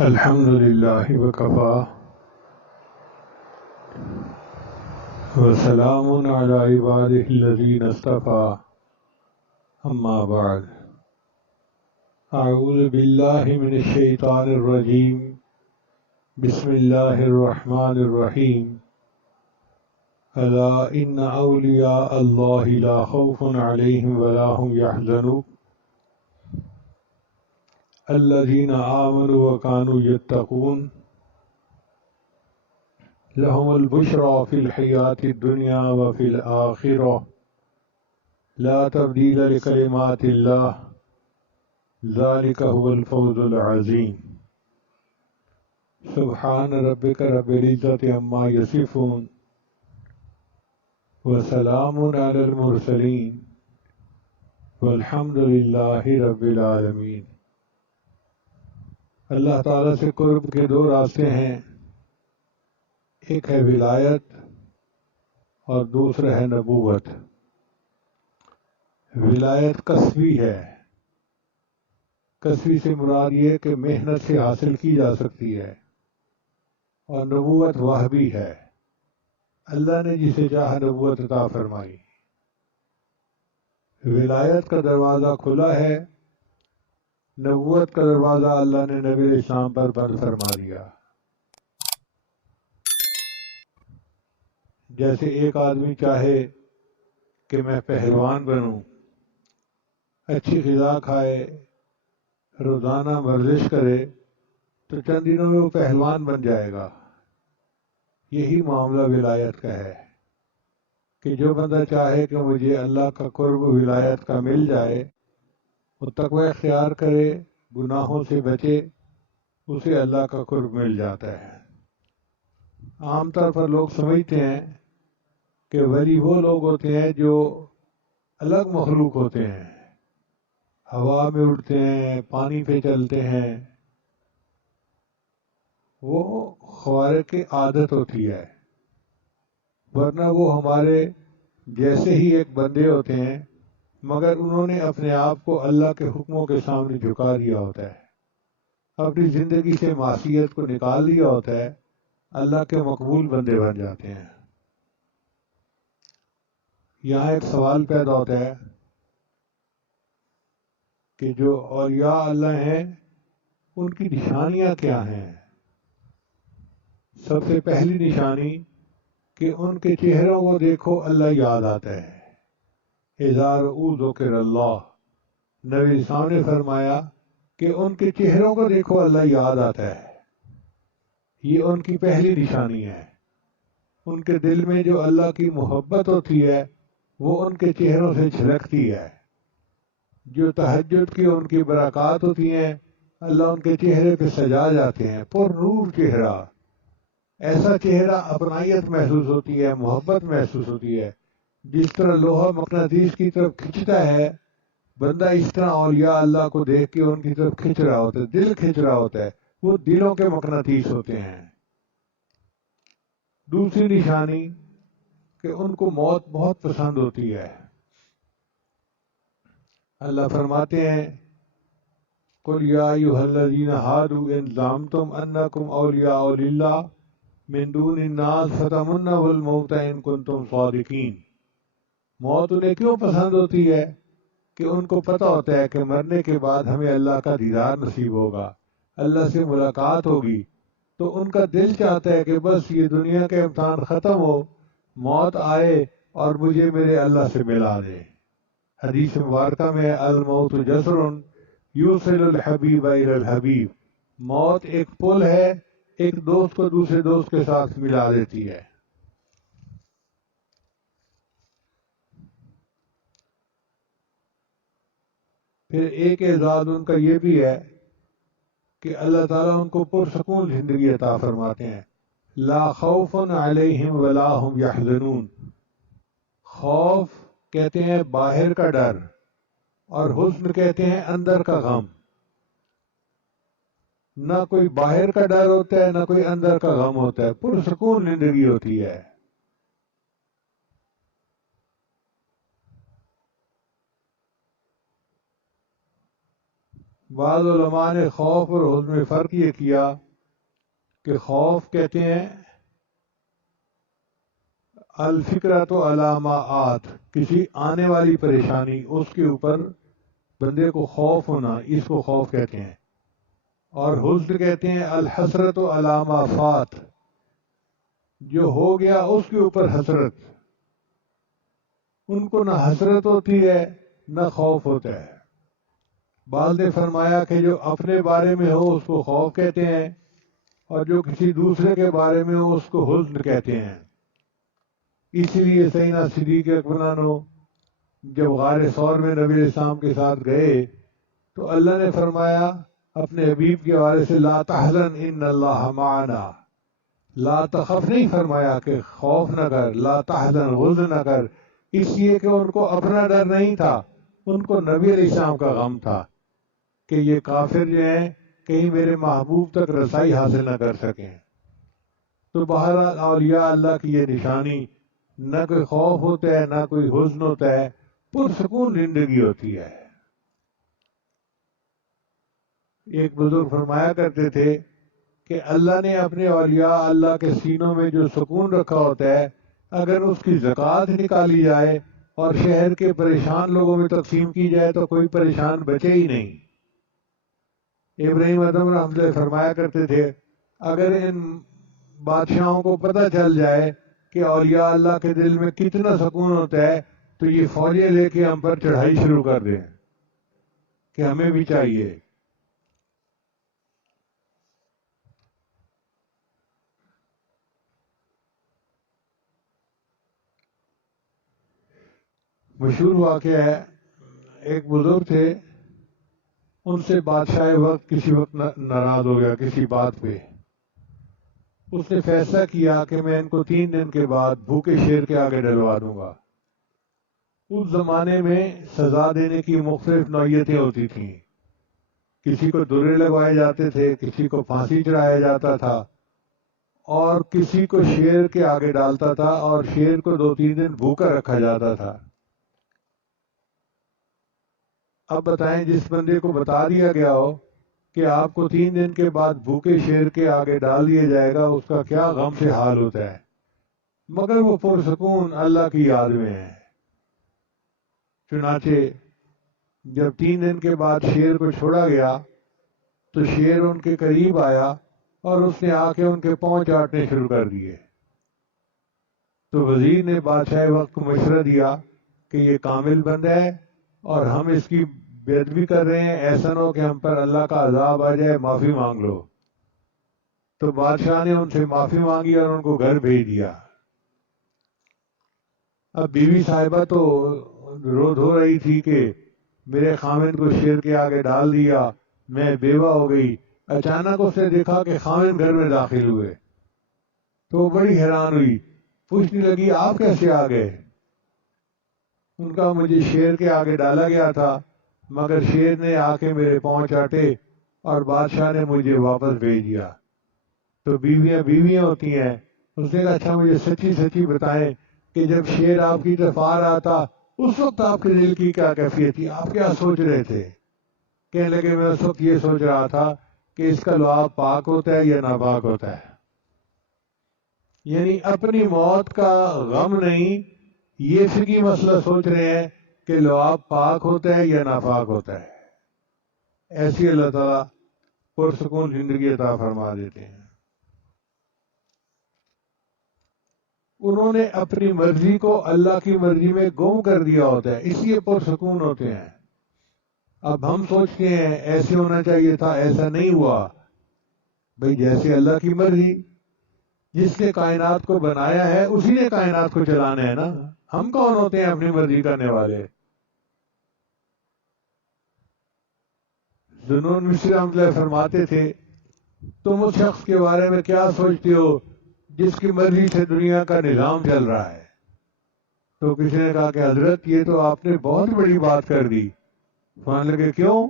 الحمد للہ وکفا وسلام علی عبادہ الذین اصطفیٰ اما بعد اعوذ باللہ من الشیطان الرجیم بسم اللہ الرحمن الرحیم الا ان اولیاء اللہ لا خوف علیہم ولا هم یحزنون الذین آمنوا وکانوا یتقون لهم البشرى في الحیاة الدنیا وفي الآخرة لا تبدیل لکلمات اللہ ذلك هو الفوز العظیم سبحان ربک رب العزة عما یصفون وسلام علی المرسلین والحمد للہ رب العالمین۔ اللہ تعالیٰ سے قرب کے دو راستے ہیں، ایک ہے ولایت اور دوسرا ہے نبوت۔ ولایت کسبی ہے، کسبی سے مراد یہ کہ محنت سے حاصل کی جا سکتی ہے، اور نبوت وہبی ہے، اللہ نے جسے چاہا نبوت عطا فرمائی۔ ولایت کا دروازہ کھلا ہے، نبوت کا دروازہ اللہ نے نبی علیہ السلام پر بند فرما دیا۔ جیسے ایک آدمی چاہے کہ میں پہلوان بنوں، اچھی غذا کھائے، روزانہ ورزش کرے، تو چند دنوں میں وہ پہلوان بن جائے گا۔ یہی معاملہ ولایت کا ہے کہ جو بندہ چاہے کہ مجھے اللہ کا قرب ولایت کا مل جائے، وہ تقوی اختیار کرے، گناہوں سے بچے، اسے اللہ کا قرب مل جاتا ہے۔ عام طور پر لوگ سمجھتے ہیں کہ ولی وہ لوگ ہوتے ہیں جو الگ مخلوق ہوتے ہیں، ہوا میں اڑتے ہیں، پانی پہ چلتے ہیں، وہ خوارق کی عادت ہوتی ہے، ورنہ وہ ہمارے جیسے ہی ایک بندے ہوتے ہیں، مگر انہوں نے اپنے آپ کو اللہ کے حکموں کے سامنے جھکا دیا ہوتا ہے، اپنی زندگی سے معصیت کو نکال دیا ہوتا ہے، اللہ کے مقبول بندے بن جاتے ہیں۔ یہاں ایک سوال پیدا ہوتا ہے کہ جو اولیاء اللہ ہیں ان کی نشانیاں کیا ہیں؟ سب سے پہلی نشانی کہ ان کے چہروں کو دیکھو اللہ یاد آتا ہے۔ اذا رؤوا ذکر اللہ، نبی صاحب نے فرمایا کہ ان کے چہروں کو دیکھو اللہ یاد آتا ہے، یہ ان کی پہلی نشانی ہے۔ ان کے دل میں جو اللہ کی محبت ہوتی ہے وہ ان کے چہروں سے جھلکتی ہے۔ جو تہجد کی ان کی برکات ہوتی ہیں، اللہ ان کے چہرے پہ سجا جاتے ہیں، پر نور چہرہ، ایسا چہرہ اپنائیت محسوس ہوتی ہے، محبت محسوس ہوتی ہے۔ جس طرح لوہا مقناطیس کی طرف کھنچتا ہے، بندہ اس طرح اولیاء اللہ کو دیکھ کے ان کی طرف کھنچ رہا ہوتا ہے، دل کھنچ رہا ہوتا ہے، وہ دلوں کے مقناطیس ہوتے ہیں۔ دوسری نشانی کہ ان کو موت بہت پسند ہوتی ہے۔ اللہ فرماتے ہیں قُلْ يَا أَيُّهَا الَّذِينَ هَادُوا إِن زَعَمْتُمْ أَنَّكُمْ أَوْلِيَاءُ لِلَّهِ مِن دُونِ النَّاسِ فَتَمَنَّوُا الْمَوْتَ إِن كُنتُمْ صَادِقِينَ۔ موت انہیں کیوں پسند ہوتی ہے؟ کہ ان کو پتہ ہوتا ہے کہ مرنے کے بعد ہمیں اللہ کا دیدار نصیب ہوگا، اللہ سے ملاقات ہوگی، تو ان کا دل چاہتا ہے کہ بس یہ دنیا کے امتحان ختم ہو، موت آئے اور مجھے میرے اللہ سے ملا دے۔ حدیث مبارکہ میں الموت جسر یوصل الحبیب الی الحبیب، موت ایک پل ہے، ایک دوست کو دوسرے دوست کے ساتھ ملا دیتی ہے۔ پھر ایک اعزاز ان کا یہ بھی ہے کہ اللہ تعالیٰ ان کو پرسکون زندگی عطا فرماتے ہیں۔ لا خوف علیہم ولا هم یحزنون، خوف کہتے ہیں باہر کا ڈر، اور حزن کہتے ہیں اندر کا غم۔ نہ کوئی باہر کا ڈر ہوتا ہے، نہ کوئی اندر کا غم ہوتا ہے، پرسکون زندگی ہوتی ہے۔ بعض علماء نے خوف اور حزن میں فرق یہ کیا کہ خوف کہتے ہیں الفکرۃ علامات، کسی آنے والی پریشانی اس کے اوپر بندے کو خوف ہونا، اس کو خوف کہتے ہیں. اور حزن کہتے ہیں الحسرت علامہ فات، جو ہو گیا اس کے اوپر حسرت. ان کو نہ حسرت ہوتی ہے نہ خوف ہوتا ہے. بعض نے فرمایا کہ جو اپنے بارے میں ہو اس کو خوف کہتے ہیں، اور جو کسی دوسرے کے بارے میں ہو اس کو حزن کہتے ہیں. اسی لیے سیدنا صدیق اکبر عنہ جب غار ثور میں نبی علیہ السلام کے ساتھ گئے تو اللہ نے فرمایا اپنے حبیب کے حوالے سے لا تحزن ان اللہ معنا، لا تخف نہیں فرمایا کہ خوف نہ کر، لا تحزن غصہ نہ کر، اس لیے کہ ان کو اپنا ڈر نہیں تھا، ان کو نبی علیہ السلام کا غم تھا کہ یہ کافر جو ہیں کہیں میرے محبوب تک رسائی حاصل نہ کر سکیں. تو بہرحال اولیاء اللہ کی یہ نشانی، نہ کوئی خوف ہوتا ہے نہ کوئی حزن ہوتا ہے، پرسکون زندگی ہوتی ہے. ایک بزرگ فرمایا کرتے تھے کہ اللہ نے اپنے اولیاء اللہ کے سینوں میں جو سکون رکھا ہوتا ہے، اگر اس کی زکوٰۃ نکالی جائے اور شہر کے پریشان لوگوں میں تقسیم کی جائے تو کوئی پریشان بچے ہی نہیں. ابراہیم ادم رحمۃ اللہ فرمایا کرتے تھے اگر ان بادشاہوں کو پتہ چل جائے کہ اولیاء اللہ کے دل میں کتنا سکون ہوتا ہے تو یہ فوجیں لے کے ہم پر چڑھائی شروع کر دیں کہ ہمیں بھی چاہیے. مشہور واقعہ ہے، ایک بزرگ تھے، ان سے بادشاہ وقت کسی وقت ناراض ہو گیا کسی بات پہ. اس نے فیصلہ کیا کہ میں ان کو 3 دن کے بعد بھوکے شیر کے آگے ڈلوا دوں گا. اس زمانے میں سزا دینے کی مختلف نوعیتیں ہوتی تھیں. کسی کو درے لگوائے جاتے تھے، کسی کو پھانسی چڑھایا جاتا تھا، اور کسی کو شیر کے آگے ڈالتا تھا اور شیر کو 2-3 دن بھوکا رکھا جاتا تھا. اب بتائیں جس بندے کو بتا دیا گیا ہو کہ آپ کو 3 دن کے بعد بھوکے شیر کے آگے ڈال دیا جائے گا، اس کا کیا غم سے حال ہوتا ہے. مگر وہ پرسکون اللہ کی یاد میں ہے. چنانچہ جب 3 دن کے بعد شیر کو چھوڑا گیا تو شیر ان کے قریب آیا اور اس نے آ کے ان کے پاؤں چاٹنے شروع کر دیے. تو وزیر نے بادشاہ وقت کو مشورہ دیا کہ یہ کامل بندہ ہے اور ہم اس کی بے ادبی کر رہے ہیں، ایسا نہ ہو کہ ہم پر اللہ کا عذاب آ جائے، معافی مانگ لو. تو بادشاہ نے ان سے معافی مانگی اور ان کو گھر بھیج دیا. اب بیوی صاحبہ تو رو دھو رہی تھی کہ میرے خامن کو شیر کے آگے ڈال دیا، میں بیوہ ہو گئی. اچانک اس نے دیکھا کہ خامن گھر میں داخل ہوئے تو وہ بڑی حیران ہوئی، پوچھنے لگی آپ کیسے آ گئے؟ ان کا مجھے شیر کے آگے ڈالا گیا تھا، مگر شیر نے آ کے میرے پاؤں چاٹے اور بادشاہ نے مجھے واپس بھیج دیا. تو بیویاں بیویاں ہوتی ہیں. اس نے کہا اچھا مجھے سچی سچی بتائیں کہ جب شیر آپ کی طرف آ رہا تھا اس وقت آپ کے دل کی کیا کیفیت تھی، آپ کیا سوچ رہے تھے؟ کہنے لگے میں اس وقت یہ سوچ رہا تھا کہ اس کا لعاب پاک ہوتا ہے یا ناپاک ہوتا ہے. یعنی اپنی موت کا غم نہیں، یہ فقہی مسئلہ سوچ رہے ہیں کہ لعاب پاک ہوتا ہے یا ناپاک ہوتا ہے. ایسی اللہ تعالیٰ پرسکون زندگی عطا فرما دیتے ہیں. انہوں نے اپنی مرضی کو اللہ کی مرضی میں گم کر دیا ہوتا ہے، اس لیے پرسکون ہوتے ہیں. اب ہم سوچتے ہیں ایسے ہونا چاہیے تھا، ایسا نہیں ہوا. بھئی جیسے اللہ کی مرضی، جس نے کائنات کو بنایا ہے اسی نے کائنات کو چلانا ہے نا. ہم کون ہوتے ہیں اپنی مرضی کرنے والے؟ ذوالنون مصری رحمۃ اللہ فرماتے تھے تم اس شخص کے بارے میں کیا سوچتے ہو جس کی مرضی سے دنیا کا نظام چل رہا ہے؟ تو کسی نے کہا کہ حضرت یہ تو آپ نے بہت بڑی بات کر دی. فرمانے لگے کیوں؟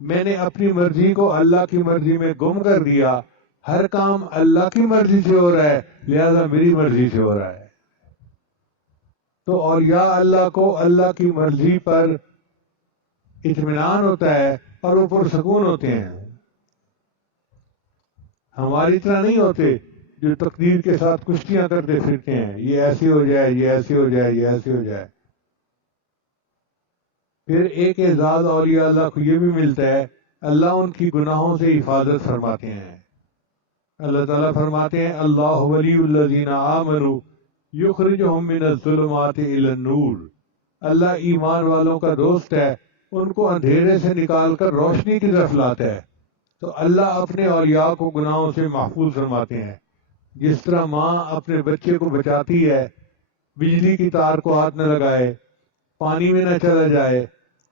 میں نے اپنی مرضی کو اللہ کی مرضی میں گم کر دیا. ہر کام اللہ کی مرضی سے ہو رہا ہے، لہذا میری مرضی سے ہو رہا ہے. تو اولیاء اللہ کو اللہ کی مرضی پر اطمینان ہوتا ہے اور وہ پرسکون ہوتے ہیں. ہماری طرح نہیں ہوتے جو تقدیر کے ساتھ کشتیاں کرتے پھرتے ہیں، یہ ایسی ہو جائے، یہ ایسی ہو جائے، یہ ایسی ہو جائے. پھر ایک اعزاز اولیاء اللہ کو یہ بھی ملتا ہے، اللہ ان کی گناہوں سے حفاظت فرماتے ہیں. اللہ تعالیٰ فرماتے ہیں اللہ ولی الذین آمنوا یخرجہم من الظلمات الی النور. اللہ ایمان والوں کا دوست ہے، ان کو اندھیرے سے نکال کر روشنی کی طرف لاتا ہے. تو اللہ اپنے اولیاء کو گناہوں سے محفوظ فرماتے ہیں. جس طرح ماں اپنے بچے کو بچاتی ہے، بجلی کی تار کو ہاتھ نہ لگائے، پانی میں نہ چلا جائے،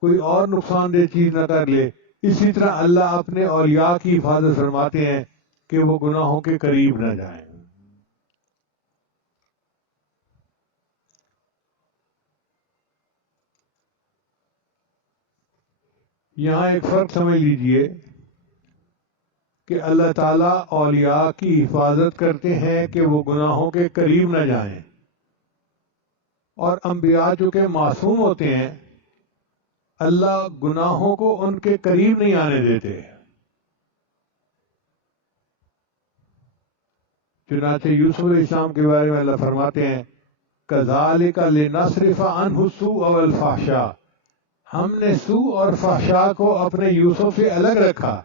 کوئی اور نقصان دہ چیز نہ کر لے، اسی طرح اللہ اپنے اولیاء کی حفاظت فرماتے ہیں کہ وہ گناہوں کے قریب نہ جائیں. یہاں ایک فرق سمجھ لیجئے کہ اللہ تعالیٰ اولیاء کی حفاظت کرتے ہیں کہ وہ گناہوں کے قریب نہ جائیں، اور انبیاء جو کہ معصوم ہوتے ہیں اللہ گناہوں کو ان کے قریب نہیں آنے دیتے. چنانچہ یوسف علیہ السلام کے بارے میں اللہ فرماتے ہیں کذالک لنصرف عنہ السوء والفحشاء. ہم نے سوء اور فحشاء کو اپنے یوسف سے الگ رکھا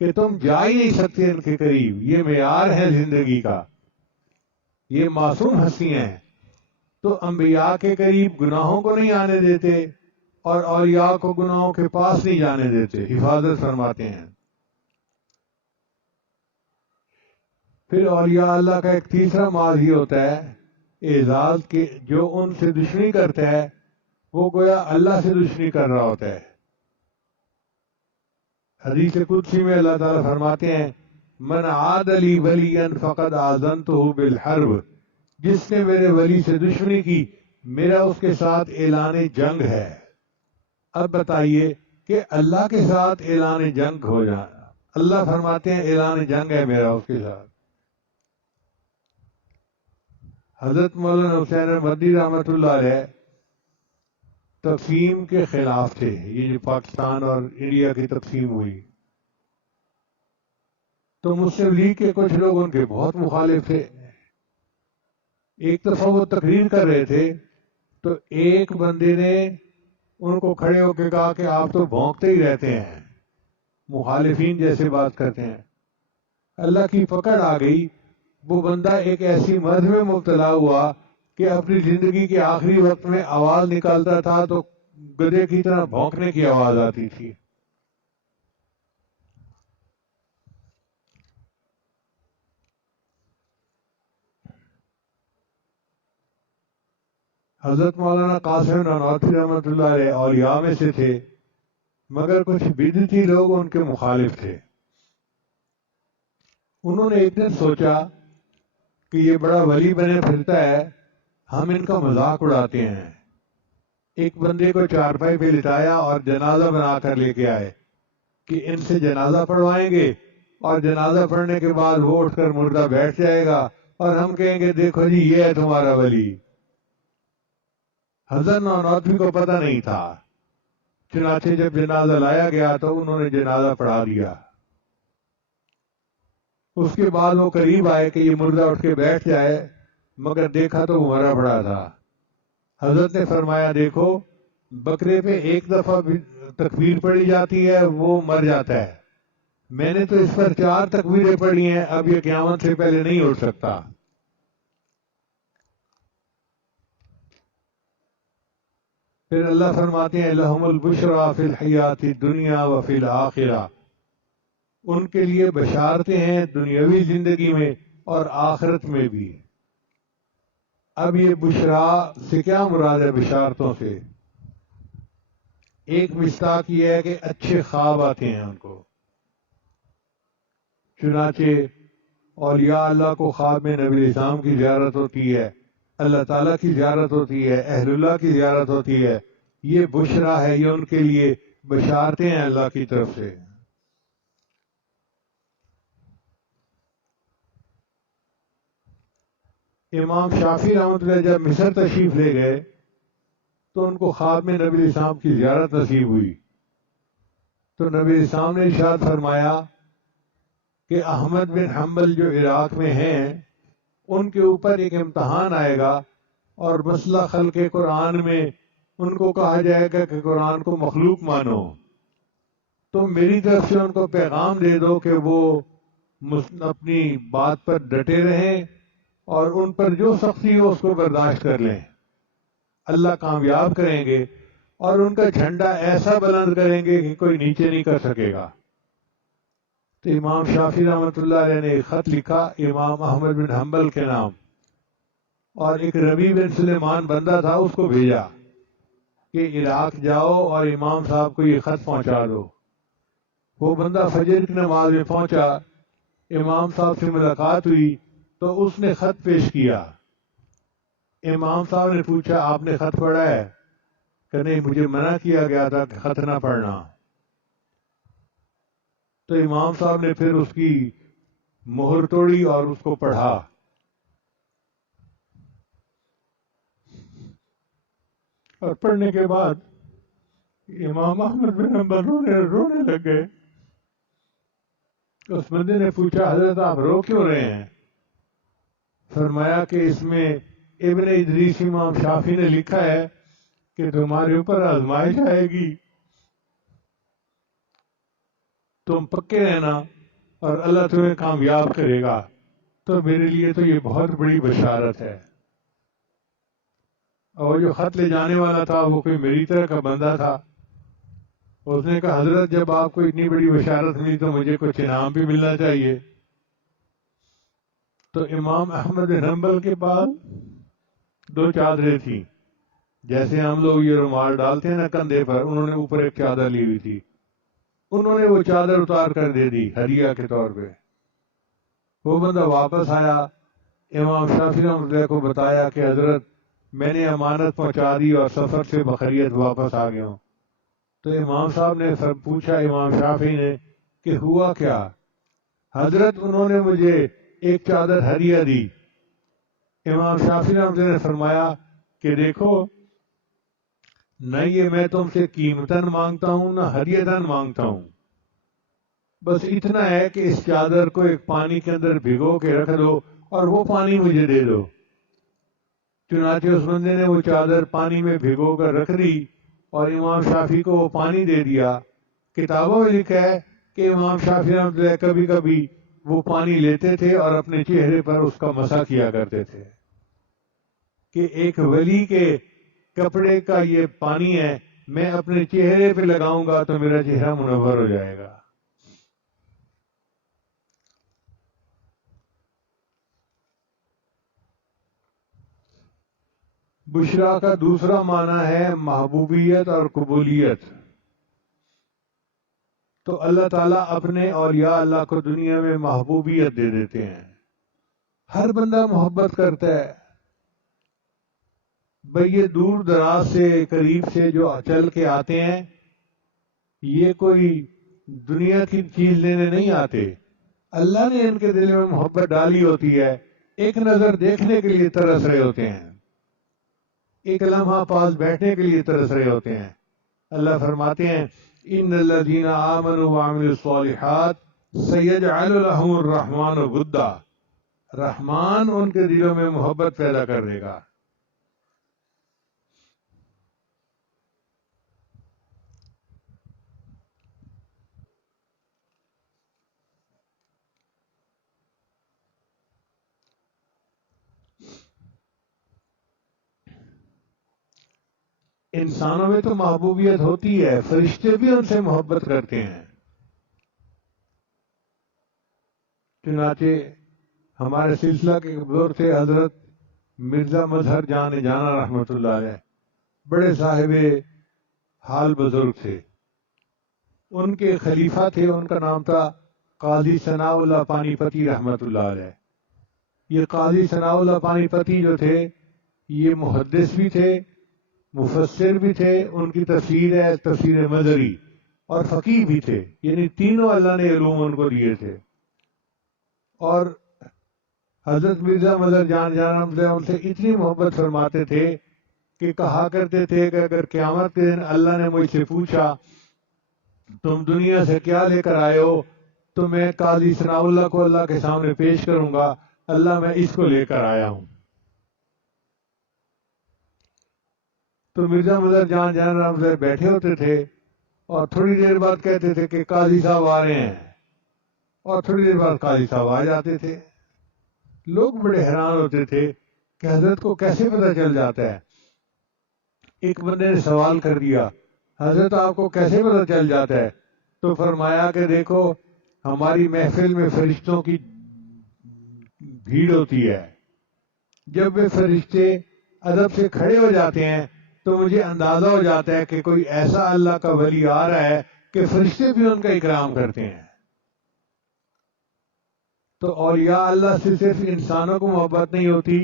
کہ تم جا ہی نہیں سکتے ان کے قریب. یہ معیار ہے زندگی کا، یہ معصوم ہستیاں ہیں. تو انبیاء کے قریب گناہوں کو نہیں آنے دیتے اور اولیاء کو گناہوں کے پاس نہیں جانے دیتے، حفاظت فرماتے ہیں. پھر اولیاء اللہ کا ایک تیسرا ماضی ہوتا ہے اعزاز کے، جو ان سے دشمنی کرتا ہے وہ گویا اللہ سے دشمنی کر رہا ہوتا ہے. حدیث قدسی میں اللہ تعالیٰ فرماتے ہیں من عاد لی ولیا فقد آذنتہ بالحرب. جس نے میرے ولی سے دشمنی کی میرا اس کے ساتھ اعلان جنگ ہے. اب بتائیے کہ اللہ کے ساتھ اعلان جنگ ہو جانا، اللہ فرماتے ہیں اعلان جنگ ہے میرا اس کے ساتھ. حضرت مولانا حسین مدنی رحمۃ اللہ علیہ تقسیم کے خلاف تھے. یہ جو پاکستان اور انڈیا کی تقسیم ہوئی تو مسلم لیگ کے کچھ لوگ ان کے بہت مخالف تھے. ایک دفعہ وہ تقریر کر رہے تھے تو ایک بندے نے ان کو کھڑے ہو کے کہا کہ آپ تو بھونکتے ہی رہتے ہیں، مخالفین جیسے بات کرتے ہیں. اللہ کی پکڑ آ گئی، وہ بندہ ایک ایسی مرض میں مبتلا ہوا کہ اپنی زندگی کے آخری وقت میں آواز نکالتا تھا تو گدھے کی طرح بھونکنے کی آواز آتی تھی. حضرت مولانا قاسم نانوتوی رحمۃ اللہ علیہ اولیاء میں سے تھے، مگر کچھ بدعتی لوگ ان کے مخالف تھے. انہوں نے ایک دن سوچا کہ یہ بڑا ولی بنے پھرتا ہے، ہم ان کا مذاق اڑاتے ہیں. ایک بندے کو چارپائی پہ لٹایا اور جنازہ بنا کر لے کے آئے کہ ان سے جنازہ پڑھوائیں گے اور جنازہ پڑھنے کے بعد وہ اٹھ کر مردہ بیٹھ جائے گا اور ہم کہیں گے دیکھو جی یہ ہے تمہارا ولی. حضرت نانوتوی کو پتہ نہیں تھا، چنانچہ جب جنازہ لایا گیا تو انہوں نے جنازہ پڑھا دیا. اس کے بعد وہ قریب آئے کہ یہ مردہ اٹھ کے بیٹھ جائے، مگر دیکھا تو وہ مرا پڑا تھا. حضرت نے فرمایا دیکھو بکرے پہ ایک دفعہ تکبیر پڑھی جاتی ہے وہ مر جاتا ہے، میں نے تو اس پر 4 تکبیریں پڑھی ہیں، اب یہ قیامت سے پہلے نہیں اٹھ سکتا. پھر اللہ فرماتے ہیں لہم البشریٰ فی الحیات الدنیا وفی الآخرہ. ان کے لیے بشارتیں ہیں دنیاوی زندگی میں اور آخرت میں بھی. اب یہ بشرا سے کیا مراد ہے؟ بشارتوں سے ایک مصداق یہ ہے کہ اچھے خواب آتے ہیں ان کو. چنانچہ اولیاء اللہ کو خواب میں نبی اسلام کی زیارت ہوتی ہے، اللہ تعالیٰ کی زیارت ہوتی ہے، اہل اللہ کی زیارت ہوتی ہے. یہ بشرا ہے، یہ ان کے لیے بشارتیں ہیں اللہ کی طرف سے. امام شافعی رحمۃ اللہ جب مصر تشریف لے گئے تو ان کو خواب میں نبی اسلام کی زیارت نصیب ہوئی. تو نبی اسلام نے ارشاد فرمایا کہ احمد بن حنبل جو عراق میں ہیں ان کے اوپر ایک امتحان آئے گا اور مسئلہ خلق قرآن میں ان کو کہا جائے گا کہ قرآن کو مخلوق مانو، تو میری طرف سے ان کو پیغام دے دو کہ وہ اپنی بات پر ڈٹے رہیں اور ان پر جو سختی ہو اس کو برداشت کر لیں، اللہ کامیاب کریں گے اور ان کا جھنڈا ایسا بلند کریں گے کہ کوئی نیچے نہیں کر سکے گا۔ تو امام شافعی رحمۃ اللہ علیہ نے ایک خط لکھا امام احمد بن حنبل کے نام، اور ایک ربیع بن سلیمان بندہ تھا، اس کو بھیجا کہ عراق جاؤ اور امام صاحب کو یہ خط پہنچا دو۔ وہ بندہ فجر کی نماز میں پہنچا، امام صاحب سے ملاقات ہوئی تو اس نے خط پیش کیا۔ امام صاحب نے پوچھا آپ نے خط پڑھا ہے؟ کہ نہیں، مجھے منع کیا گیا تھا کہ خط نہ پڑھنا۔ تو امام صاحب نے پھر اس کی مہر توڑی اور اس کو پڑھا۔ اور پڑھنے کے بعد امام احمد بن حنبل رونے لگ گئے۔ اس بندے نے پوچھا حضرت آپ رو کیوں رہے ہیں؟ فرمایا کہ اس میں ابن ادریس امام شافعی نے لکھا ہے کہ تمہارے اوپر آزمائش آئے گی، تم پکے رہنا اور اللہ تمہیں کامیاب کرے گا۔ تو میرے لیے تو یہ بہت بڑی بشارت ہے۔ اور جو خط لے جانے والا تھا وہ کوئی میری طرح کا بندہ تھا، اس نے کہا حضرت جب آپ کو اتنی بڑی بشارت ملی تو مجھے کچھ انعام بھی ملنا چاہیے۔ تو امام احمد بن حنبل کے پاس 2 چادریں تھیں، جیسے ہم لوگ یہ رومال ڈالتے ہیں نا کندھے پر، انہوں نے اوپر ایک چادر لی ہوئی تھی، انہوں نے وہ چادر اتار کر دے دی ہدیہ کے طور پہ۔ وہ بندہ واپس آیا، امام شافعی رحمۃ اللہ کو بتایا کہ حضرت میں نے امانت پہنچا دی اور سفر سے بخیریت واپس آ گیا ہوں۔ تو امام صاحب نے پوچھا امام شافعی نے کہ ہوا کیا؟ حضرت انہوں نے مجھے ایک چادر ہدیہ دی۔ امام شافعی رحمۃ اللہ نے فرمایا کہ دیکھو، نہ یہ میں تم سے قیمتاً مانگتا ہوں نہ ہدیتاً مانگتا ہوں، بس اتنا ہے کہ اس چادر کو ایک پانی کے اندر بھگو کے رکھ دو اور وہ پانی مجھے دے دو۔ چنانچہ اس بندے نے وہ چادر پانی میں بھگو کر رکھ دی اور امام شافعی کو وہ پانی دے دیا۔ کتابوں میں لکھا ہے کہ امام شافعی رحمۃ اللہ کبھی کبھی وہ پانی لیتے تھے اور اپنے چہرے پر اس کا مسح کیا کرتے تھے کہ ایک ولی کے کپڑے کا یہ پانی ہے، میں اپنے چہرے پہ لگاؤں گا تو میرا چہرہ منور ہو جائے گا۔ بشرا کا دوسرا معنی ہے محبوبیت اور قبولیت۔ تو اللہ تعالیٰ اپنے اولیاء اللہ کو دنیا میں محبوبیت دے دیتے ہیں، ہر بندہ محبت کرتا ہے۔ بھئی یہ دور دراز سے قریب سے جو چل کے آتے ہیں، یہ کوئی دنیا کی چیز لینے نہیں آتے، اللہ نے ان کے دل میں محبت ڈالی ہوتی ہے، ایک نظر دیکھنے کے لیے ترس رہے ہوتے ہیں، ایک لمحہ پاس بیٹھنے کے لیے ترس رہے ہوتے ہیں۔ اللہ فرماتے ہیں ان الذین آمنوا وعملوا الصالحات سیجعل لهم الرحمن ودا، رحمان ان کے دلوں میں محبت پیدا کر دے گا۔ انسانوں میں تو محبوبیت ہوتی ہے، فرشتے بھی ان سے محبت کرتے ہیں۔ چنانچہ ہمارے سلسلہ کے دور سے حضرت مرزا مظہر جان جانا رحمۃ اللہ علیہ بڑے صاحب حال بزرگ تھے، ان کے خلیفہ تھے، ان کا نام تھا قاضی ثناء اللہ پانی پتی رحمۃ اللہ علیہ۔ یہ قاضی ثناء اللہ پانی پتی جو تھے یہ محدث بھی تھے، مفسر بھی تھے، ان کی تفسیر ہے تفسیر مظہری، اور فقیہ بھی تھے، یعنی تینوں اللہ نے علوم ان کو دیے تھے۔ اور حضرت مرزا مظہر جان جانا ان سے اتنی محبت فرماتے تھے کہ کہا کرتے تھے کہ اگر قیامت کے دن اللہ نے مجھ سے پوچھا تم دنیا سے کیا لے کر آئے ہو؟ تو میں قاضی ثناء اللہ کو اللہ کے سامنے پیش کروں گا، اللہ میں اس کو لے کر آیا ہوں۔ تو مرزا مظہر جان رحمۃ اللہ بیٹھے ہوتے تھے اور تھوڑی دیر بعد کہتے تھے کہ قاضی صاحب آ رہے ہیں، اور تھوڑی دیر بعد قاضی صاحب آ جاتے تھے۔ لوگ بڑے حیران ہوتے تھے کہ حضرت کو کیسے پتہ چل جاتا ہے۔ ایک بندے نے سوال کر دیا، حضرت آپ کو کیسے پتہ چل جاتا ہے؟ تو فرمایا کہ دیکھو، ہماری محفل میں فرشتوں کی بھیڑ ہوتی ہے، جب وہ فرشتے ادب سے کھڑے ہو جاتے ہیں تو مجھے اندازہ ہو جاتا ہے کہ کوئی ایسا اللہ کا ولی آ رہا ہے کہ فرشتے بھی ان کا اکرام کرتے ہیں۔ تو اولیاء اللہ سے صرف انسانوں کو محبت نہیں ہوتی،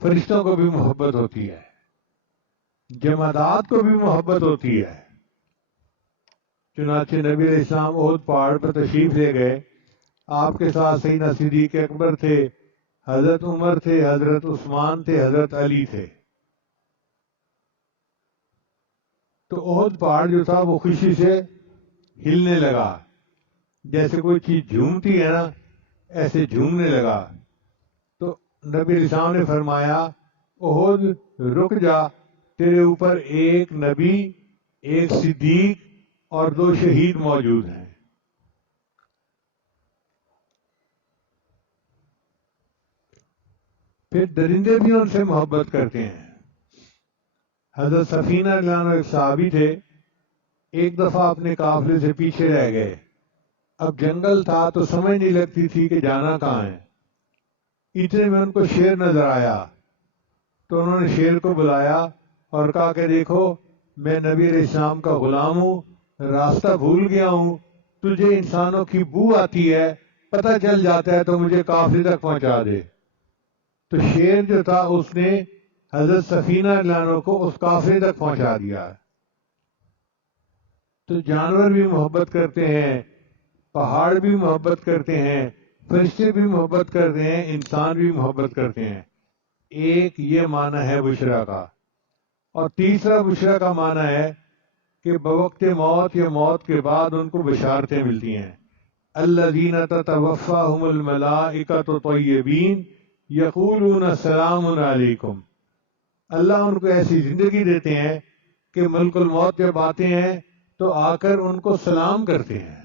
فرشتوں کو بھی محبت ہوتی ہے، جمادات کو بھی محبت ہوتی ہے۔ چنانچہ نبی علیہ السلام احد پہاڑ پر تشریف لے گئے، آپ کے ساتھ سیدنا صدیق اکبر تھے، حضرت عمر تھے، حضرت عثمان تھے، حضرت علی تھے۔ تو احد پہاڑ جو تھا وہ خوشی سے ہلنے لگا، جیسے کوئی چیز جھومتی ہے نا، ایسے جھومنے لگا۔ تو نبی علیہ السلام نے فرمایا، احد رک جا، تیرے اوپر ایک نبی، ایک صدیق اور 2 شہید موجود ہیں۔ پھر درندے بھی ان سے محبت کرتے ہیں۔ حضرت سفینہ رضی اللہ عنہ ایک صحابی تھے، ایک دفعہ اپنے قافلے سے پیچھے رہ گئے۔ اب جنگل تھا تو سمجھ نہیں لگتی تھی کہ جانا کہاں ہے۔ اتنے میں ان کو شیر نظر آیا، تو انہوں نے شیر کو بلایا اور کہا کہ دیکھو، میں نبی علیہ السلام کا غلام ہوں، راستہ بھول گیا ہوں، تجھے انسانوں کی بو آتی ہے، پتہ چل جاتا ہے تو مجھے قافلے تک پہنچا دے۔ تو شیر جو تھا اس نے حضرت سفینہ رضی اللہ عنہ کو اس قافلے تک پہنچا دیا۔ تو جانور بھی محبت کرتے ہیں، پہاڑ بھی محبت کرتے ہیں، فرشتے بھی محبت کرتے ہیں، انسان بھی محبت کرتے ہیں۔ ایک یہ معنی ہے بشرا کا، اور تیسرا بشرا کا معنی ہے کہ بوقت موت یا موت کے بعد ان کو بشارتیں ملتی ہیں۔ الذین تتوفاہم الملائکۃ طیبین یقولون السلام علیکم۔ اللہ ان کو ایسی زندگی دیتے ہیں کہ ملک الموت جب آتے ہیں تو آ کر ان کو سلام کرتے ہیں۔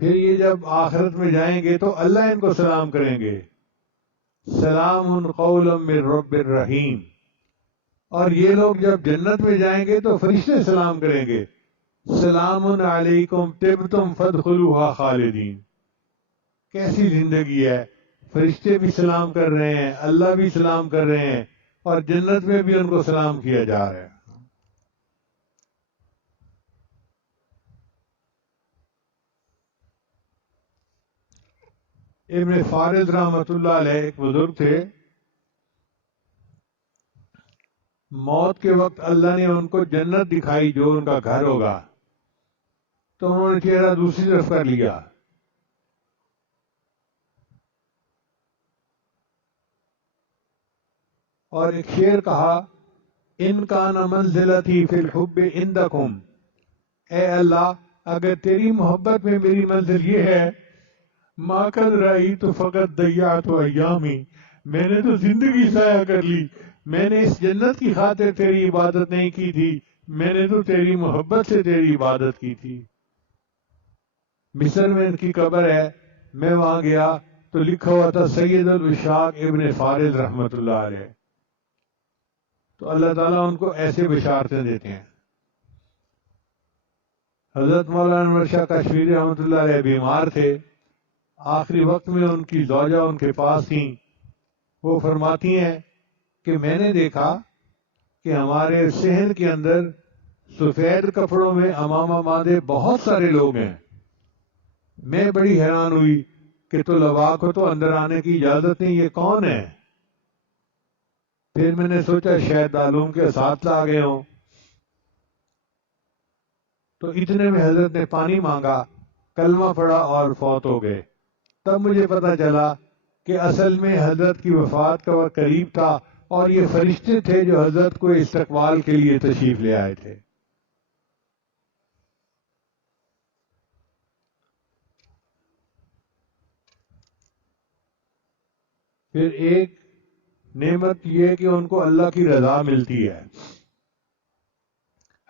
پھر یہ جب آخرت میں جائیں گے تو اللہ ان کو سلام کریں گے، سلام قولا من رب الرحیم۔ اور یہ لوگ جب جنت میں جائیں گے تو فرشتے سلام کریں گے، سلام علیکم طبتم فادخلوها خالدین۔ کیسی زندگی ہے، فرشتے بھی سلام کر رہے ہیں، اللہ بھی سلام کر رہے ہیں، اور جنت میں بھی ان کو سلام کیا جا رہا ہے۔ ابن فارض رحمۃ اللہ علیہ ایک بزرگ تھے، موت کے وقت اللہ نے ان کو جنت دکھائی جو ان کا گھر ہوگا، تو انہوں نے چہرہ دوسری طرف کر لیا۔ اور ایک شعر کہا، ان کان منزلتی فی الحب عندکم، اے اللہ اگر تیری محبت میں میری منزل یہ ہے، ما قد رأیت فقط ضیعت ایامی، میں نے تو زندگی ضائع کر لی، میں نے اس جنت کی خاطر تیری عبادت نہیں کی تھی، میں نے تو تیری محبت سے تیری عبادت کی تھی۔ مصر میں ان کی قبر ہے، میں وہاں گیا تو لکھا ہوا تھا سید الوشاق ابن فارض رحمۃ اللہ علیہ۔ تو اللہ تعالیٰ ان کو ایسے بشارتیں دیتے ہیں۔ حضرت مولانا انور شاہ کشمیری رحمۃ اللہ علیہ بیمار تھے، آخری وقت میں ان کی زوجہ ان کے پاس تھیں، وہ فرماتی ہیں کہ میں نے دیکھا کہ ہمارے صحن کے اندر سفید کپڑوں میں امامہ باندھے بہت سارے لوگ ہیں۔ میں بڑی حیران ہوئی کہ طلباء کو تو اندر آنے کی اجازت نہیں، یہ کون ہے؟ پھر میں نے سوچا شاید علوم کے اساتذہ آ گئے ہوں، تو اتنے میں حضرت نے پانی مانگا، کلمہ پڑھا اور فوت ہو گئے۔ تب مجھے پتہ چلا کہ اصل میں حضرت کی وفات کا وقت قریب تھا، اور یہ فرشتے تھے جو حضرت کو استقبال کے لیے تشریف لے آئے تھے۔ پھر ایک نعمت یہ کہ ان کو اللہ کی رضا ملتی ہے۔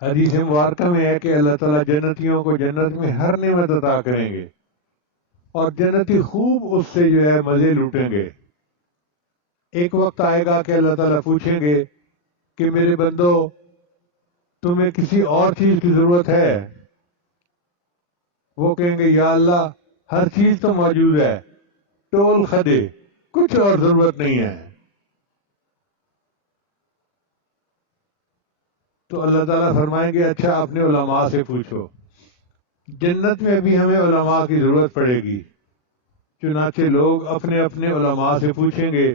حدیث مبارکہ میں ہے کہ اللہ تعالیٰ جنتیوں کو جنت میں ہر نعمت عطا کریں گے اور جنتی خوب اس سے جو ہے مزے لوٹیں گے۔ ایک وقت آئے گا کہ اللہ تعالیٰ پوچھیں گے کہ میرے بندو تمہیں کسی اور چیز کی ضرورت ہے؟ وہ کہیں گے یا اللہ ہر چیز تو موجود ہے، ٹول خدے، کچھ اور ضرورت نہیں ہے۔ تو اللہ تعالیٰ فرمائیں گے اچھا اپنے علماء سے پوچھو۔ جنت میں بھی ہمیں علماء کی ضرورت پڑے گی، چنانچہ لوگ اپنے اپنے علماء سے پوچھیں گے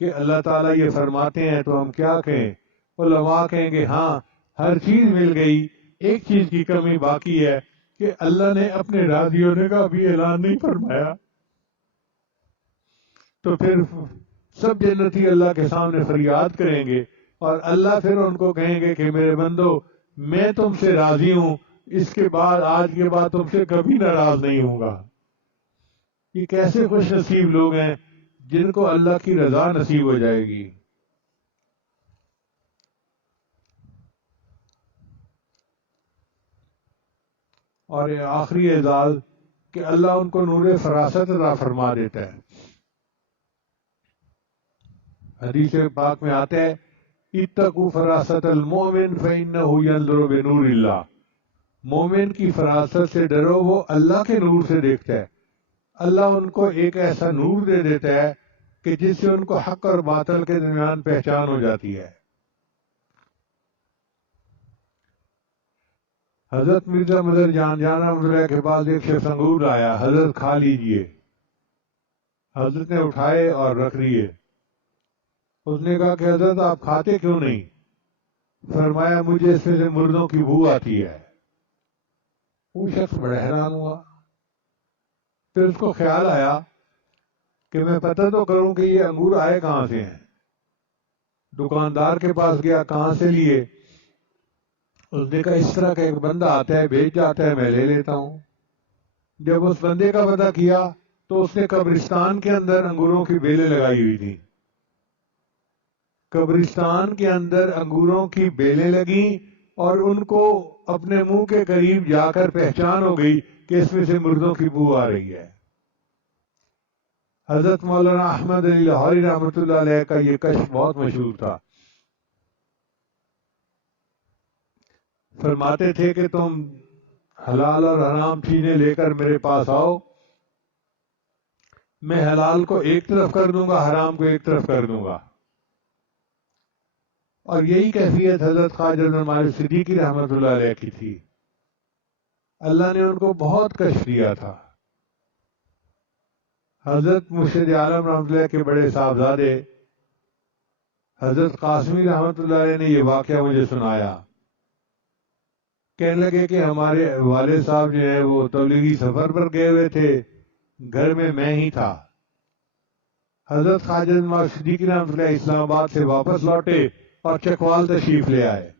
کہ اللہ تعالیٰ یہ فرماتے ہیں تو ہم کیا کہیں؟ علماء کہیں گے ہاں ہر چیز مل گئی، ایک چیز کی کمی باقی ہے کہ اللہ نے اپنے راضی ہونے کا بھی اعلان نہیں فرمایا۔ تو پھر سب جنتی اللہ کے سامنے فریاد کریں گے اور اللہ پھر ان کو کہیں گے کہ میرے بندو میں تم سے راضی ہوں، اس کے بعد آج کے بعد تم سے کبھی ناراض نہیں ہوں گا۔ یہ کیسے خوش نصیب لوگ ہیں جن کو اللہ کی رضا نصیب ہو جائے گی۔ اور یہ آخری اعزاز کہ اللہ ان کو نور فراست عطا فرما دیتا ہے۔ حدیث پاک میں آتا ہے اتقوا فراست المؤمن فإنه ينظر بنور اللہ، مومن کی فراست سے ڈرو، وہ اللہ کے نور سے دیکھتا ہے۔ اللہ ان کو ایک ایسا نور دے دیتا ہے کہ جس سے ان کو حق اور باطل کے درمیان پہچان ہو جاتی ہے۔ حضرت مرزا مظہر جان رحمۃ اللہ کے پاس ایک شخص انگور آیا، حضرت کھا لیجئے۔ حضرت نے اٹھائے اور رکھ دیے۔ اس نے کہا کہ حضرت آپ کھاتے کیوں نہیں؟ فرمایا مجھے اس میں سے مردوں کی بو آتی ہے۔ وہ شخص بڑا حیران ہوا۔ پھر اس کو خیال آیا کہ میں پتہ تو کروں کہ یہ انگور آئے کہاں سے ہیں۔ دکاندار کے پاس گیا، کہاں سے لیے؟ اس نے کہا اس طرح کا ایک بندہ آتا ہے، بیچ جاتا ہے، میں لے لیتا ہوں۔ جب اس بندے کا پتہ کیا تو اس نے قبرستان کے اندر انگوروں کی بیلیں لگائی ہوئی تھی۔ قبرستان کے اندر انگوروں کی بیلیں لگیں اور ان کو اپنے منہ کے قریب جا کر پہچان ہو گئی کہ اس میں سے مردوں کی بو آ رہی ہے۔ حضرت مولانا احمد علی لاہوری رحمۃ اللہ علیہ کا یہ کشف بہت مشہور تھا۔ فرماتے تھے کہ تم حلال اور حرام چیزیں لے کر میرے پاس آؤ، میں حلال کو ایک طرف کر دوں گا، حرام کو ایک طرف کر دوں گا۔ اور یہی کیفیت حضرت خواجہ نعمان صدیقی رحمۃ اللہ علیہ کی تھی۔ اللہ نے ان کو بہت کشف دیا تھا۔ حضرت مرشد عالم رحمۃ اللہ کے بڑے صاحبزادے حضرت قاسمی رحمۃ اللہ علیہ نے یہ واقعہ مجھے سنایا۔ کہنے لگے کہ ہمارے والد صاحب جو ہیں وہ تبلیغی سفر پر گئے ہوئے تھے، گھر میں ہی تھا۔ حضرت خواجہ نعمان صدیقی رحمۃ اللہ اسلام آباد سے واپس لوٹے اور چکوال تشریف لے آئے۔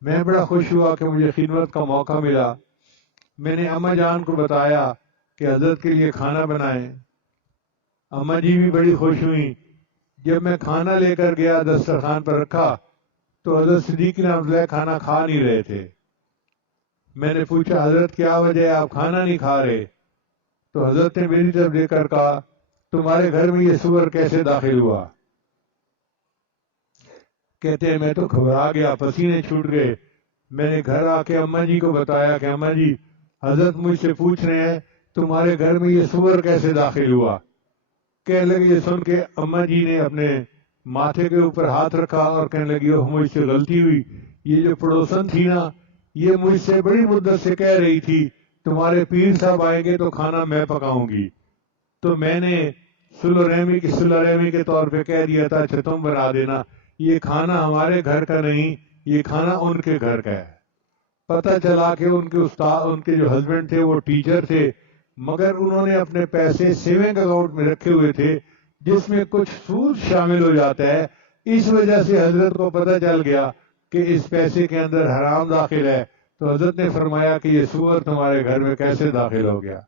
میں بڑا خوش ہوا کہ مجھے خدمت کا موقع ملا۔ میں نے اماں جان کو بتایا کہ حضرت کے لیے کھانا بنائیں۔ اماں جی بھی بڑی خوش ہوئیں۔ جب میں کھانا لے کر گیا، دسترخوان پر رکھا تو حضرت صدیقی رحمۃ اللہ کھانا کھا نہیں رہے تھے۔ میں نے پوچھا حضرت کیا وجہ ہے، آپ کھانا نہیں کھا رہے؟ تو حضرت نے میری طرف دیکھ کر کہا تمہارے گھر میں یہ سور کیسے داخل ہوا؟ کہتے ہیں میں تو گھبرا گیا، پسینے چھوٹ گئے۔ میں نے گھر آ کے اماں جی کو بتایا کہ اماں جی حضرت مجھ سے پوچھ رہے ہیں تمہارے گھر میں یہ سور کیسے داخل ہوا؟ کہنے لگی یہ سن کے اماں جی نے اپنے ماتھے کے اوپر ہاتھ رکھا اور کہنے لگی مجھ سے غلطی ہوئی، یہ جو پڑوسن تھی نا یہ مجھ سے بڑی مدت سے کہہ رہی تھی تمہارے پیر صاحب آئیں گے تو کھانا میں پکاؤں گی، تو میں نے صلح رحمی کے طور پہ کہہ دیا تھا اچھا تم بنا دینا، یہ کھانا ہمارے گھر کا نہیں، یہ کھانا ان کے گھر کا ہے۔ پتہ چلا کہ ان کے استاد، ان کے جو ہسبینڈ تھے وہ ٹیچر تھے، مگر انہوں نے اپنے پیسے سیونگ اکاؤنٹ میں رکھے ہوئے تھے جس میں کچھ سود شامل ہو جاتا ہے، اس وجہ سے حضرت کو پتہ چل گیا کہ اس پیسے کے اندر حرام داخل ہے، تو حضرت نے فرمایا کہ یہ سور تمہارے گھر میں کیسے داخل ہو گیا؟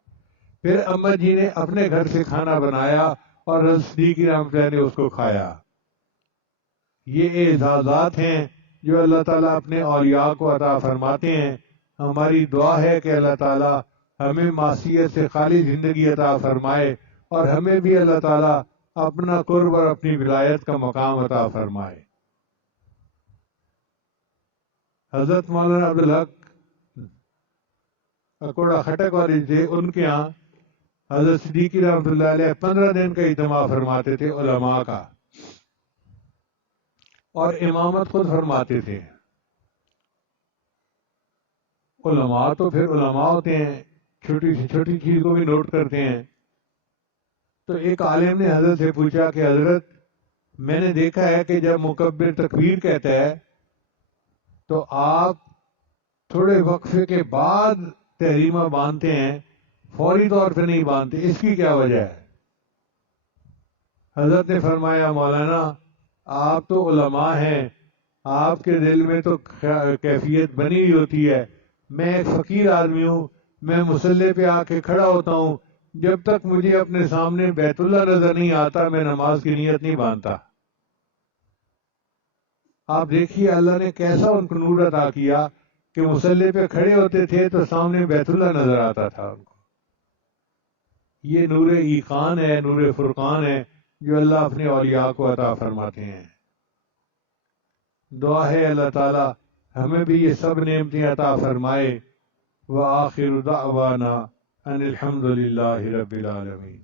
پھر اما جی نے اپنے گھر سے کھانا بنایا اور حضرت صدیق رحمۃ اللہ نے اس کو کھایا۔ یہ اعزازات ہیں جو اللہ تعالیٰ اپنے اولیاء کو عطا فرماتے ہیں۔ ہماری دعا ہے کہ اللہ تعالیٰ ہمیں معصیت سے خالی زندگی عطا فرمائے اور ہمیں بھی اللہ تعالیٰ اپنا قرب اور اپنی ولایت کا مقام عطا فرمائے۔ حضرت مولانا عبدالحق اکوڑا خٹک والے تھے، ان کے ہاں حضرت صدیقی رحمۃ اللہ علیہ 15 دن کا اجتماع فرماتے تھے علماء کا، اور امامت خود فرماتے تھے۔ علماء تو پھر علماء ہوتے ہیں، چھوٹی سی چھوٹی چیز کو بھی نوٹ کرتے ہیں۔ تو ایک عالم نے حضرت سے پوچھا کہ حضرت، میں نے دیکھا ہے کہ جب مکبر تکبیر کہتا ہے تو آپ تھوڑے وقفے کے بعد تحریمہ باندھتے ہیں، فوری طور پہ نہیں باندھتے، اس کی کیا وجہ ہے؟ حضرت نے فرمایا مولانا آپ تو علماء ہیں، آپ کے دل میں تو کیفیت بنی ہوئی ہوتی ہے، میں ایک فقیر آدمی ہوں، میں مصلی پہ آ کے کھڑا ہوتا ہوں، جب تک مجھے اپنے سامنے بیت اللہ نظر نہیں آتا میں نماز کی نیت نہیں باندھتا۔ آپ دیکھیے اللہ نے کیسا ان کو نور عطا کیا کہ مصلی پہ کھڑے ہوتے تھے تو سامنے بیت اللہ نظر آتا تھا ان کو۔ یہ نور ایقان ہے، نور فرقان ہے جو اللہ اپنے اولیاء کو عطا فرماتے ہیں۔ دعا ہے اللہ تعالی ہمیں بھی یہ سب نعمتیں عطا فرمائے۔ وآخر دعوانا ان الحمد للہ رب العالمین۔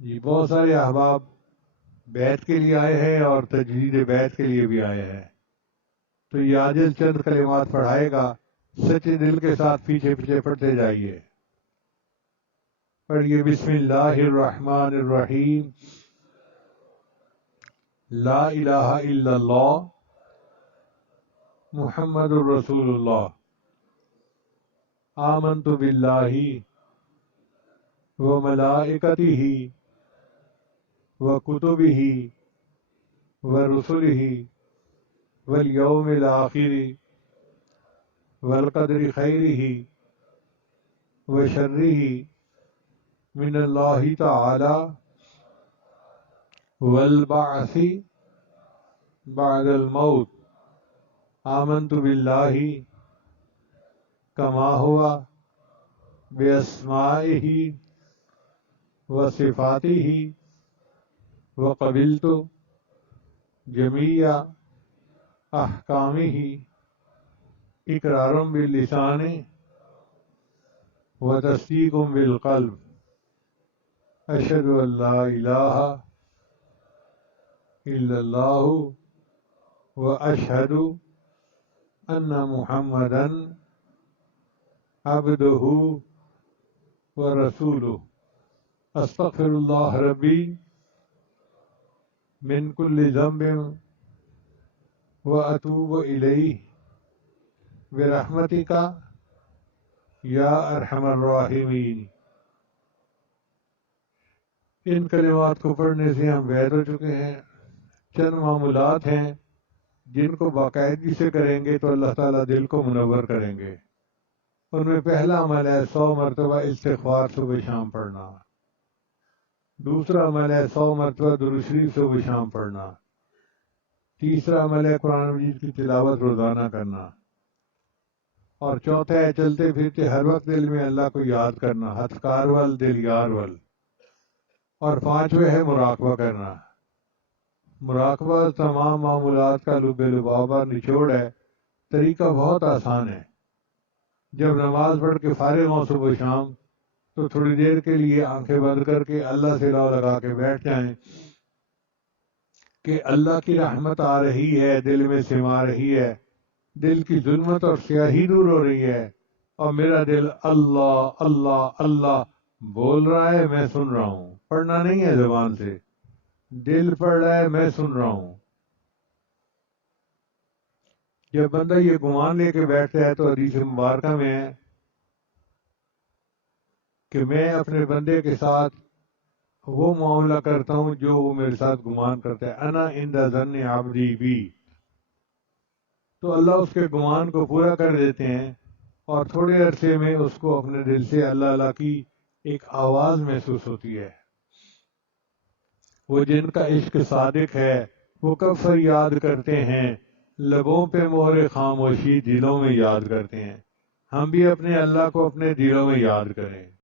جی بہت سارے احباب بیعت کے لیے آئے ہیں اور تجدید بیعت کے لیے بھی آئے ہیں، تو یہ عاجز چند کلمات پڑھائے گا، سچے دل کے ساتھ پیچھے پیچھے پڑھتے جائیے۔ پڑھیے بسم اللہ الرحمن الرحیم۔ لا الہ الا اللہ محمد الرسول اللہ۔ آمنت باللہ وملائکتہ وکتبہ ورسلہ والیوم الآخر والقدر خیرہ وشرہ من اللہ تعالی والبعث بعد الموت۔ آمنت باللہ کما ہوا باسمائہ وصفاتہ وقبلت جمیع احکامہ اقرار باللسان وتصدیق بالقلب۔ اشہد ان لا الہ الا اللہ واشہد ان محمدا عبدہ ورسولہ۔ استغفر اللہ ربی من کل ذنب واتوب الیہ برحمتک یا ارحم الراحمین۔ ان کلمات کو پڑھنے سے ہم بیعت ہو چکے ہیں۔ چند معمولات ہیں جن کو باقاعدگی سے کریں گے تو اللہ تعالیٰ دل کو منور کریں گے۔ ان میں پہلا عمل ہے 100 مرتبہ استغفار صبح شام پڑھنا۔ دوسرا عمل ہے 100 مرتبہ درود شریف صبح شام پڑھنا۔ تیسرا عمل ہے قرآن مجید کی تلاوت روزانہ کرنا۔ اور چوتھا ہے چلتے پھرتے ہر وقت دل میں اللہ کو یاد کرنا، ہتھ کار ول دل یار ول۔ اور پانچویں ہے مراقبہ کرنا۔ مراقبہ تمام معمولات کا لب لبابہ نچوڑ ہے۔ طریقہ بہت آسان ہے۔ جب نماز پڑھ کے فارغ ہوں صبح شام تو تھوڑی دیر کے لیے آنکھیں بند کر کے اللہ سے لو لگا کے بیٹھ جائیں کہ اللہ کی رحمت آ رہی ہے، دل میں سما رہی ہے، دل کی ظلمت اور سیاہی دور ہو رہی ہے، اور میرا دل اللہ اللہ اللہ بول رہا ہے، میں سن رہا ہوں۔ پڑھنا نہیں ہے زبان سے، دل پڑھ رہا ہے، میں سن رہا ہوں۔ جب بندہ یہ گمان لے کے بیٹھتا ہے تو حدیث مبارکہ میں ہے کہ میں اپنے بندے کے ساتھ وہ معاملہ کرتا ہوں جو وہ میرے ساتھ گمان کرتا ہے. انا عند ظن عبدی بی. تو اللہ اس کے گمان کو پورا کر دیتے ہیں اور تھوڑے عرصے میں اس کو اپنے دل سے اللہ کی ایک آواز محسوس ہوتی ہے. وہ جن کا عشق صادق ہے وہ کب فریاد کرتے ہیں، لبوں پہ مہر خاموشی دلوں میں یاد کرتے ہیں. ہم بھی اپنے اللہ کو اپنے دلوں میں یاد کریں.